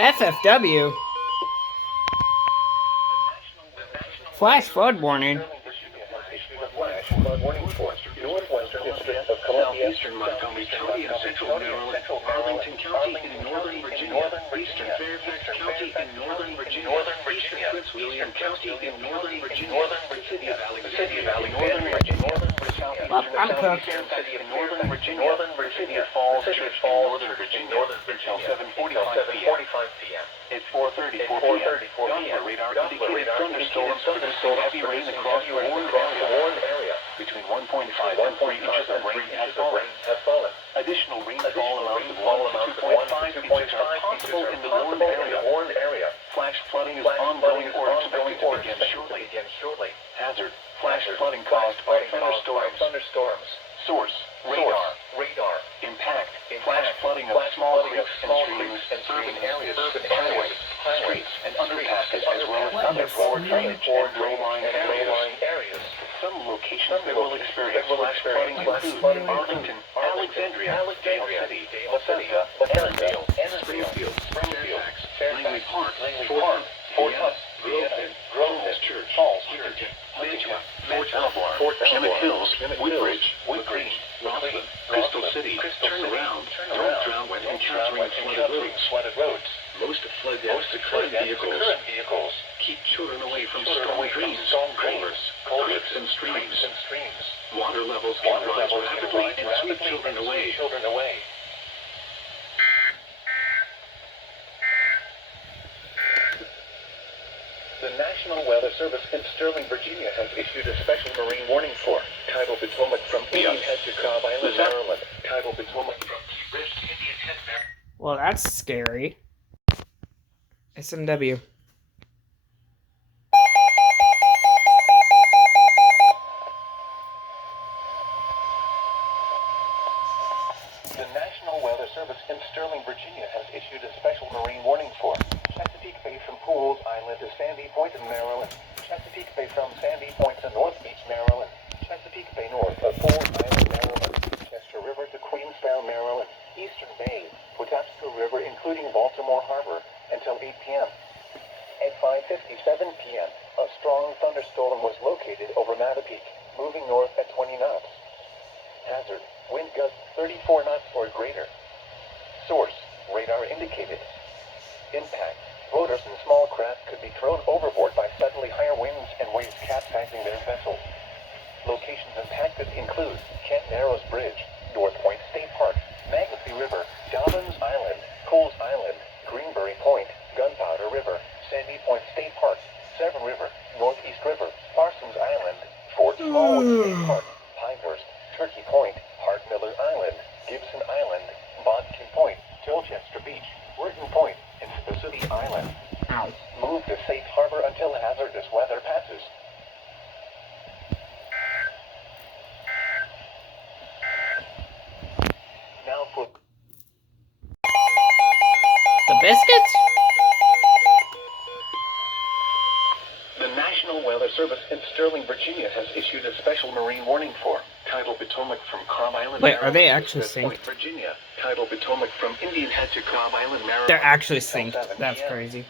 FFW. Flash flood warning. Northwestern District of Columbia, Southeastern Montgomery County, and Central Maryland, Arlington County in Northern Virginia, Eastern Fairfax County in Northern Virginia, Eastern Prince William County in Northern Virginia, the City of Alexandria in Northern Virginia, Well, I'm cooked. City in Northern Virginia, City of Falls Church in Northern Virginia, until 7:45 p.m. At 4:34 p.m. Radar indicated thunderstorms producing heavy rain across the Warren area. Between 1.5 and 3 inches of rain has fallen. Additional rainfall amounts of 1 to 2.5 inches are possible in the Warren area. Flash flooding is ongoing or expected to begin shortly. Hazard: flash flooding caused by thunderstorms. Source: radar. Impact: flash flooding of small creeks and streams, urban areas, highways, streets, and underpasses, as well as other drainage and low lying areas. Some locations that will experience flash flooding include Arlington, Alexandria, Dale City, Bethesda, Annandale, Springfield, Fairfax, Langley Park, Fort Hunt, Groveland, Church, Falls Church, Mantua, Fort Belvoir, Plymouth Hills, Woodbridge, Woodgreen, Roslyn, Crystal City. Turn around. Don't drown when encountering flooded roads. Most flood deaths occur in vehicles. Keep children away from storm drains, culverts, and streams. Water levels can rise rapidly and sweep children away. The National Weather Service in Sterling, Virginia has issued a special marine warning for tidal Potomac from Indian Head to Cobb Island, Maryland. Tidal Potomac from Indian Head, Maryland. Well, that's scary. SMW. The National Weather Service in Sterling, Virginia has issued a special marine warning for Chesapeake Bay from Pools Island to Sandy Point in Maryland, Chesapeake Bay from Sandy Point to North Beach, Maryland, Chesapeake Bay north of Pools Island, Maryland, Chester River to Queenstown, Maryland, Eastern Bay, Patapsco River including Baltimore Harbor until 8 p.m. At 5:57 p.m., a strong thunderstorm was located over Mattapique, moving north at 20 knots. Hazard: wind gusts 34 knots or greater. Source: radar indicated. Impact: boaters and small craft could be thrown overboard by suddenly higher winds and waves capsizing their vessels. Locations impacted include Kent Narrows Bridge, North Point State Park, Magothy River, Dobbins Island, Coles Island, Greenberry Point, Gunpowder River, Sandy Point State Park, Severn River, Northeast River, Parsons Island, Fort Smallwood State Park, Pinehurst, Turkey Point, Hart Miller Island, Gibson Island, Bodkin Point, Tilchester Beach, Wharton Point, and Spississippi Island. Ow. Move to safe harbor until hazardous weather passes. Now for The biscuits? the National Weather Service in Sterling, Virginia has issued a special marine warning for tidal Potomac from Cobb Island, Wait, Maryland, are they actually to West Point, synced? Virginia. Tidal Potomac from Indian Head to Cobb Island, Maryland. They're actually until synced. 7 That's p.m. crazy.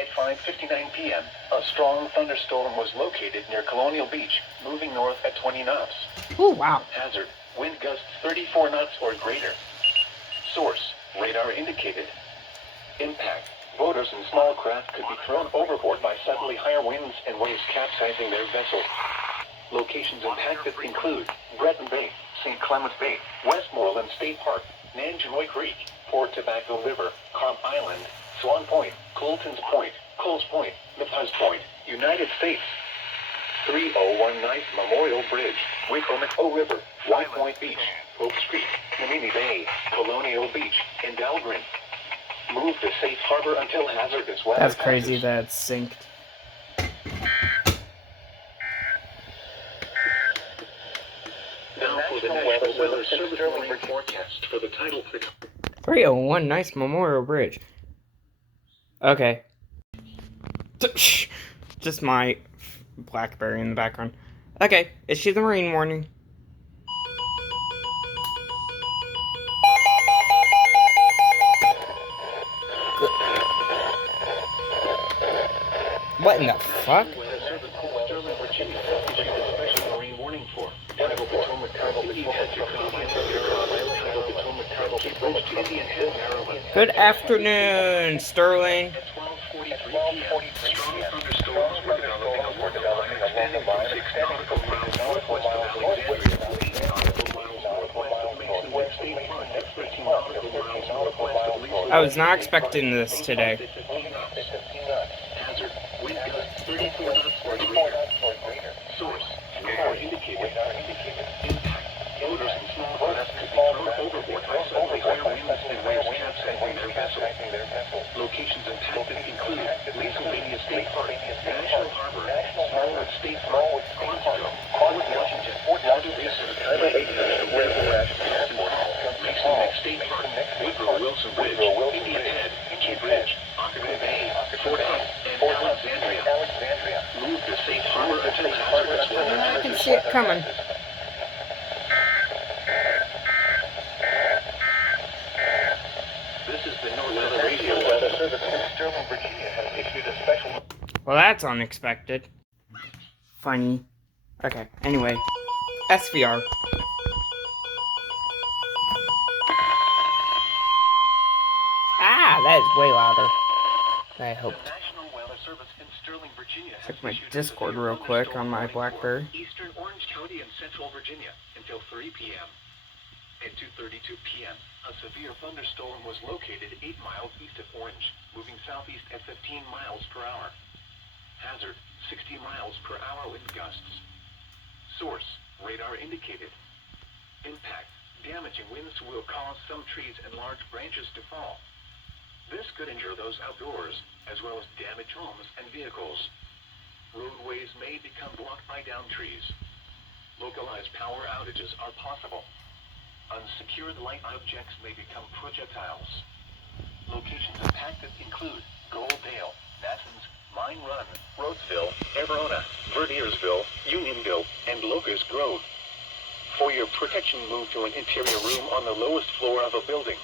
At 5:59 p.m., a strong thunderstorm was located near Colonial Beach, moving north at 20 knots. Oh, wow. Hazard: wind gusts 34 knots or greater. Source: radar indicated. Impact: boaters and small craft could be thrown overboard by suddenly higher winds and waves capsizing their vessels. Locations impacted include Breton Bay, St. Clements Bay, Westmoreland State Park, Nanjemoy Creek, Port Tobacco River, Cobb Island, Swan Point, Colton's Point, Coles Point, Mathis Point, United States. 3019 Memorial Bridge, Wicomico River, White Point Beach, Oaks Creek, Namini Bay, Colonial Beach, and Dahlgren. Move to safe harbor until hazardous weather That's crazy passes. that it's synced. Now for the National Weather Service warning forecast for the tidal 301 Nice Memorial Bridge. Okay. Just my Blackberry in the background. Okay, issue the marine warning. What in the fuck? Sterling, Virginia, issued a special marine warning for Tidal Potomac Town, Indian Head to Tidal Potomac Town, Cape Bridge to Indian Head, Maryland. Good afternoon, Sterling. At 12:43 p.m., strong thunderstorms were developing along the line extending from 6 nautical miles northwest of Alexandria, 8 nautical miles northwest of Mason Lake State Park, 13 nautical miles northwest of Lisa. I was not expecting this today. Hazard, wind gust 34 knots or greater. Source, radar indicated. Impact, motors and small craft could be thrown overboard by suddenly higher winds and waves capsizing their vessel. Locations impacted include Pennsylvania State Park, National Harbor, Smallwood State Park, Quantico, Fort Washington, Water Basin, Mason Lake State Park, Woodrow Wilson Bridge, Indian Head, Cape Bridge, Occoquan Bay, Fort Hood, and Alexandria. Move to safe harbor until hazardous weather I can see it coming. This is the NOAA Radio Weather Service in Sterling, Virginia has issued a special... Well, that's unexpected. Funny. Okay, anyway. SVR. Ah, that is way louder than I hoped. National Weather Service in Sterling, Virginia Check my Discord real quick on my BlackBerry. Eastern Orange County and Central Virginia until 3 p.m. At 2:32 p.m., a severe thunderstorm was located 8 miles east of Orange, moving southeast at 15 miles per hour. Hazard, 60 miles per hour wind gusts. Source, radar indicated. Impact, damaging winds will cause some trees and large branches to fall. This could injure those outdoors, as well as damage homes and vehicles. Roadways may become blocked by downed trees. Localized power outages are possible. Unsecured light objects may become projectiles. Locations impacted include Goldale, Massens, Mine Run, Rhodesville, Everona, Verdiersville, Unionville, and Locust Grove. For your protection, move to an interior room on the lowest floor of a building.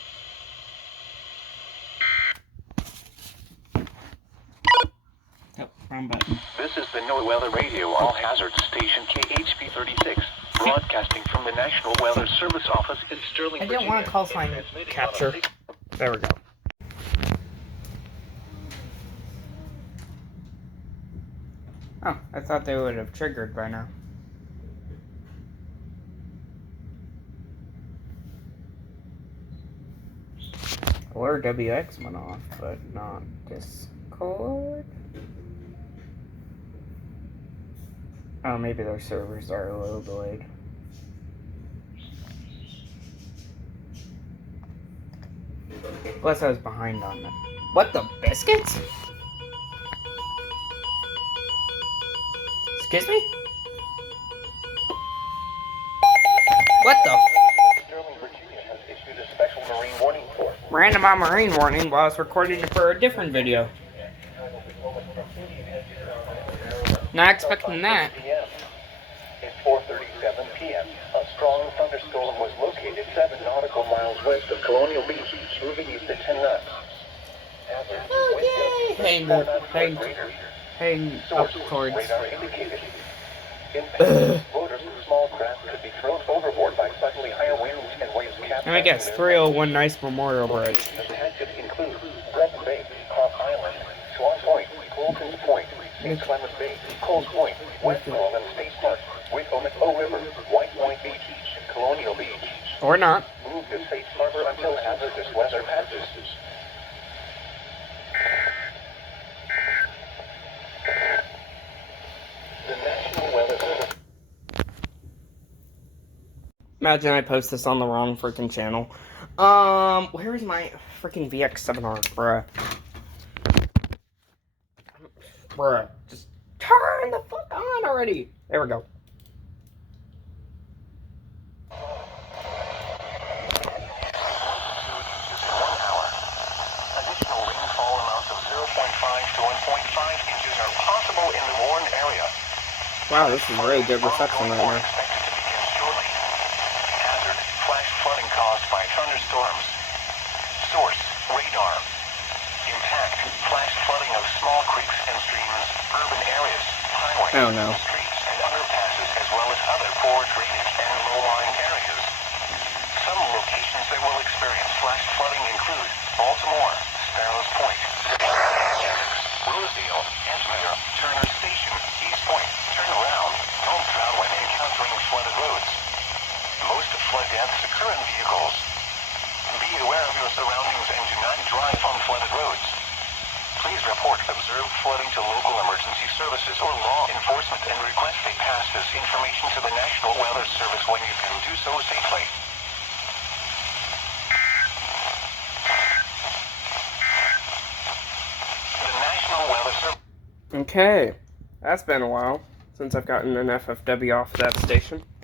Oh, wrong button. This is the NOAA Weather Radio All Hazards Station KHP 36, broadcasting from the National Weather Service office in Sterling, I Virginia. didn't want to call sign capture. There we go. Oh, I thought they would have triggered by now. Or WX went off, but not Discord. Oh, maybe their servers are a little delayed. Plus, I was behind on them. What the biscuits? Excuse me? What the Sterling, Virginia has issued a special marine warning for random marine warning while I was recording it for a different video. Not expecting that. It's 4:37 p.m. A strong thunderstorm was located 7 nautical miles west of Colonial Beach, moving east at 10 knots. Hang up towards. Radar indicated. Impact. Motors and small craft could be thrown overboard by suddenly higher winds and waves capsizing. Let me guess, 301 Nice Memorial Bridge. Impacted include Breton Bay, Cobb Island, Swan Point, Colton's Point, St. Clement Bay, Coles Point, West Colonial State Park, Wicomico River, White Point Beach, and Colonial Beach. Or not. Move to safe harbor until hazardous weather passes. The National Weather Service. Imagine I post this on the wrong freaking channel. Where is my freaking VX7R, bruh? Bruh, just turn the fuck on already. There we go. Additional rainfall amounts of 0.5 to 1.5 inches are possible in the warned area. Wow, this is really good reception right now. Expected to begin shortly. Hazard, flash flooding caused by thunderstorms. Source, radar. Impact, flash flooding flooding of small creeks and streams, urban areas, highways, Oh no. streets, and underpasses, as well as other poor drainage and low-lying areas. Some locations that will experience flash flooding include Baltimore, Sparrows Point, Rosedale, Edgemere, Turner Station, East Point, Turnaround. Don't drown when encountering flooded roads. Most flood deaths occur in vehicles. Be aware of your surroundings and do not drive on flooded roads. Please report observed flooding to local emergency services or law enforcement and request they pass this information to the National Weather Service when you can do so safely. The National Weather Service. Okay, that's been a while since I've gotten an FFW off that station.